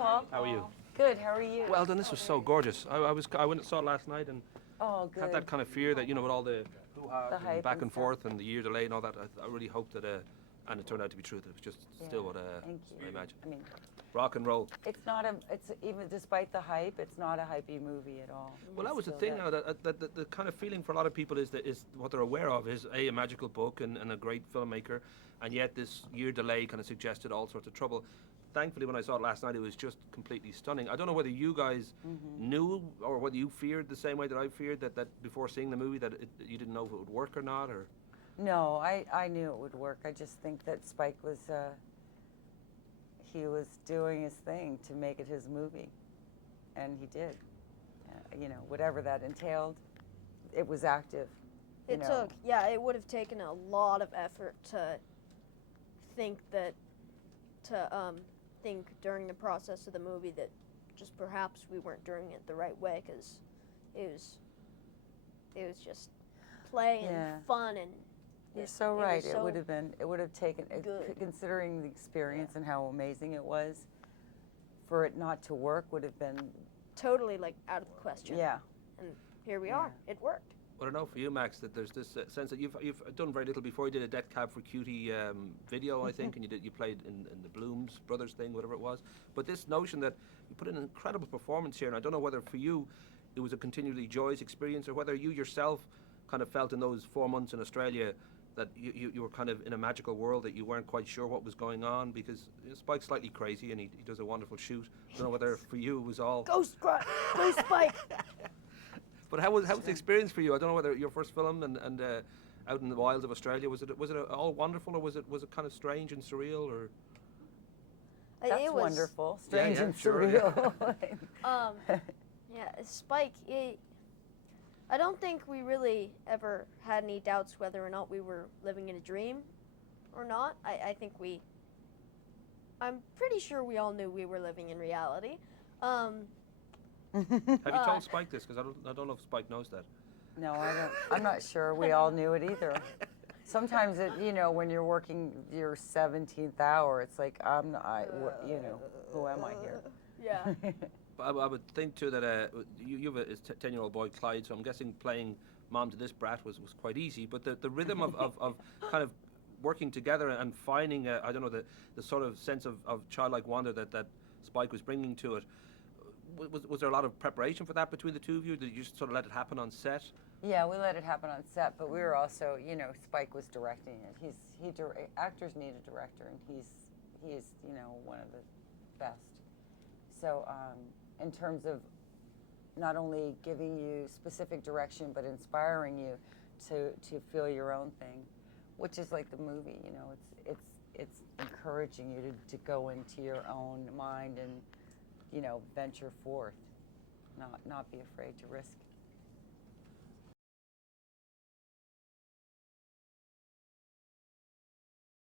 Paul. How are you? Good. How are you? Well done. This was so gorgeous. I went and saw it last night and Oh, good. had that kind of fear that with all the hoo-ha The hype and back and and stuff. forth and the year delay and all that. I really hoped that, and it turned out to be true. That it was just still what Thank you. I imagine. I mean, Rock and roll. it's not a. It's even despite the hype, it's not a hypey movie at all. Well, that was the Still thing. Now that the kind of feeling for a lot of people is what they're aware of is a magical book and a great filmmaker, and yet this year delay kind of suggested all sorts of trouble. Thankfully, when I saw it last night, it was just completely stunning. I don't know whether you guys knew or whether you feared the same way that I feared that before seeing the movie that you didn't know if it would work or not, or. No, I knew it would work. I just think that Spike was he was doing his thing to make it his movie, and he did. Whatever that entailed, it was active. It would have taken a lot of effort to think during the process of the movie that just perhaps we weren't doing it the right way, because it was just play and fun and. You're so right. It would have taken, considering the experience and how amazing it was, for it not to work would have been totally out of the question. Yeah. And here we are. It worked. Well, I know for you, Max, that there's this sense that you've done very little before. You did a Death Cab for Cutie video, I think, and you played in the Blooms Brothers thing, whatever it was. But this notion that you put in an incredible performance here, and I don't know whether for you it was a continually joyous experience or whether you yourself kind of felt in those 4 months in Australia that you were kind of in a magical world, that you weren't quite sure what was going on, because Spike's slightly crazy and he does a wonderful shoot. I don't know whether for you it was all... Go Spike! But how was the experience for you? I don't know whether your first film and out in the wilds of Australia, was it all wonderful, or was it kind of strange and surreal, or? That's it was wonderful, strange and sure, surreal. Spike. I don't think we really ever had any doubts whether or not we were living in a dream or not. I'm pretty sure we all knew we were living in reality. Have you told Spike this? Because I don't know if Spike knows that. No, I don't. I'm not sure we all knew it either. Sometimes when you're working your 17th hour, it's like who am I here? Yeah. I would think too that you have a 10-year-old boy, Clyde, so I'm guessing playing mom to this brat was quite easy. But the rhythm of kind of working together and finding the sort of sense of childlike wonder that Spike was bringing to it. Was there a lot of preparation for that between the two of you? Did you just sort of let it happen on set? Yeah, we let it happen on set, but we were also, Spike was directing it. Actors need a director, and he is one of the best. So in terms of not only giving you specific direction, but inspiring you to feel your own thing, which is like the movie. It's encouraging you to go into your own mind and venture forth, not be afraid to risk.